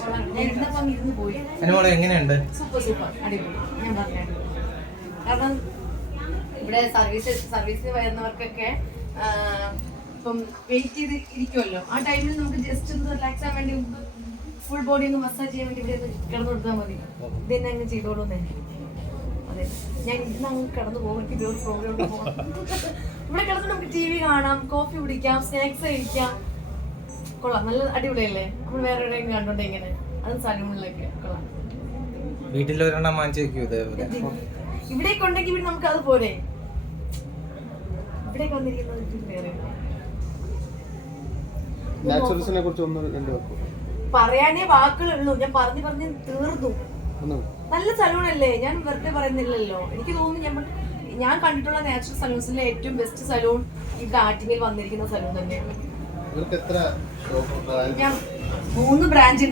ഞാൻ ഇരുന്നപ്പം ഇരുന്ന് പോയി. എങ്ങനെയുണ്ട്? സൂപ്പർ അടിപൊളി. ഞാൻ പറഞ്ഞു അടിപൊളി. കാരണം ഇവിടെ സർവീസിന് വരുന്നവർക്കൊക്കെ ഇപ്പം വെയിറ്റ് ചെയ്ത് ഇരിക്കുമല്ലോ, ആ ടൈമിൽ നമുക്ക് ജസ്റ്റ് ഒന്ന് റിലാക്സ് ആകാൻ വേണ്ടി ഫുൾ ബോഡി ഒന്ന് മസാജ് ചെയ്യാൻ വേണ്ടി ഇവിടെ കിടന്നു കൊടുത്താൽ മതി. ഇതെന്നെ അങ്ങ് ചെയ്തോളൂ എന്ന്. അതെ, ഞാൻ ഇന്ന് അങ്ങ് കിടന്നു പോകും. എനിക്ക് ഇതൊരു പ്രോഗ്രാമിൽ പോകാം. ഇവിടെ കിടന്ന് നമുക്ക് ടി വി കാണാം, കോഫി കുടിക്കാം, സ്നാക്സ് കഴിക്കാം. കൊള്ളാം, നല്ല അടിപൊളിയല്ലേ? നമ്മൾ വേറെ എവിടെയെങ്കിലും കണ്ടോണ്ടേ ഇങ്ങനെ, അത് സലൂണിലൊക്കെ കൊള്ളാം. വീട്ടിലൊരെണ്ണം വാങ്ങിച്ചു ഇവിടേക്ക് ഉണ്ടെങ്കിൽ പിന്നെ നമുക്ക് അത് പോരെ. ഇവിടേക്ക് വന്നിരിക്കുന്നത് വേറെ പറയാനേ വാക്കുകളുള്ളൂ. ഞാൻ പറഞ്ഞ് തീർന്നു. നല്ല സലൂൺ അല്ലേ? ഞാൻ വെറുതെ പറയുന്നില്ലല്ലോ. എനിക്ക് തോന്നുന്നു ഞാൻ കണ്ടിട്ടുള്ള നാച്ചുറൽ സലൂൺസിലെ ഏറ്റവും ബെസ്റ്റ് സലൂൺ ഇവിടെ ആറ്റിങ്ങൽ വന്നിരിക്കുന്ന സലൂൺ തന്നെയാണ്. ഞാൻ 3 ബ്രാഞ്ച്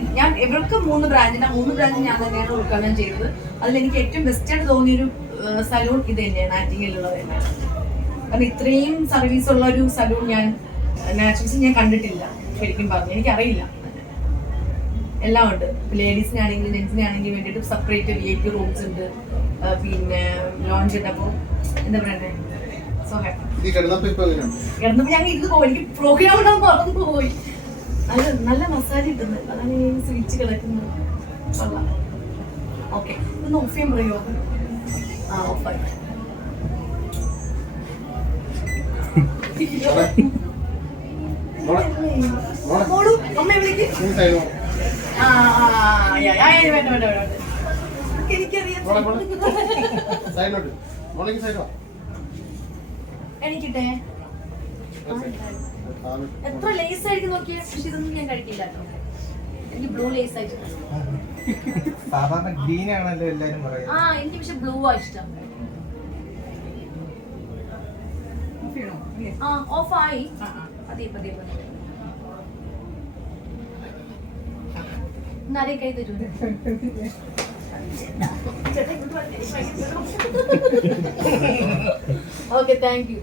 ഇവർക്ക് 3 ബ്രാഞ്ചിന് 3 ബ്രാഞ്ച് ഞാൻ തന്നെയാണ് ഉദ്ഘാടനം ചെയ്തത്. അതിൽ എനിക്ക് ഏറ്റവും ബെസ്റ്റ് ആയിട്ട് തോന്നിയൊരു സലൂൺ ഇത് തന്നെയാണ്, ആറ്റിങ്ങലുള്ളത് തന്നെയാണ്. കാരണം ഇത്രയും സർവീസ് ഉള്ള ഒരു സലൂൺ ഞാൻ നാച്ചുറൽസ് ഞാൻ കണ്ടിട്ടില്ല. ശരിക്കും പറഞ്ഞു എനിക്കറിയില്ല. എല്ലാം ഉണ്ട്. ലേഡീസിനാണെങ്കിലും ജെന്റ്സിനാണെങ്കിലും വേണ്ടിയിട്ട് സെപ്പറേറ്റ് VIP റൂംസ് ഉണ്ട്, പിന്നെ ലോഞ്ച് ഉണ്ട്. അപ്പോൾ എന്താ പറയണ്ടേ, സോ ഹാപ്പി. കിടന്നപ്പോ ഞാൻ ഇരുന്ന് പോയി. എനിക്ക് പ്രോഗ്രാം ഉണ്ടാകുമ്പോൾ മറന്നു പോയി. നല്ല മസാജ് കിട്ടുന്നത്, അതാണ് ഈ സ്വിച്ച് കിടക്കുന്നത്. കൊള്ളാം. ഓക്കെ, ഇതൊന്ന് ഓഫ് ചെയ്യാൻ പറയുമോ? ആ, ഓഫായി. അമ്മ വിളിക്ക്. എനിക്കിട്ടെ എത്ര ലേസ് ആയിരിക്കും നോക്കിയാ. പക്ഷെ ഇതൊന്നും ഞാൻ കഴിക്കില്ല കേട്ടോ. എനിക്ക് ബ്ലൂ ലേസ് ആയിട്ട്. സാധാരണ ഗ്രീൻ ആണല്ലോ എല്ലാരും പറയുന്നത്. എനിക്ക് പക്ഷെ ബ്ലൂ ആ ഇഷ്ടം. ഓഫായി. പതിയെ എന്നാരേ കൈ തരൂ. Okay, thank you.